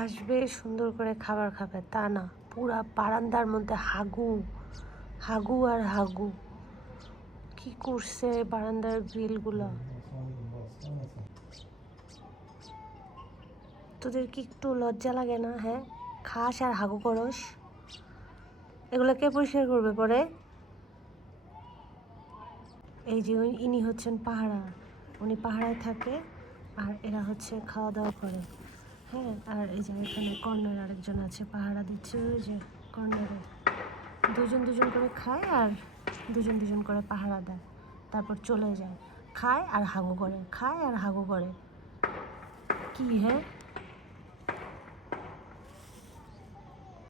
আসবে সুন্দর করে খাবার খাবে, তা না পুরা বারান্দার মধ্যে হাগু হাগু আর হাগু। কি করছে বারান্দার গ্রিলগুলো? তোদের কি একটু লজ্জা লাগে না? হ্যাঁ, খাস আর হাগু করস, এগুলো কে পরিষ্কার করবে পরে? এই যে ইনি হচ্ছেন পাহারা, উনি পাহারায় থাকে আর এরা হচ্ছে খাওয়া দাওয়া করে। হ্যাঁ, আর এই যে এখানে কর্নার আরেকজন আছে পাহারা দিচ্ছে, ওই যে কর্নারে দুজন দুজন করে খায় আর দুজন দুজন করে পাহারা দেয়, তারপর চলে যায়, খায় আর হাগু করে, খায় আর হাগু করে। কি হ্যাঁ?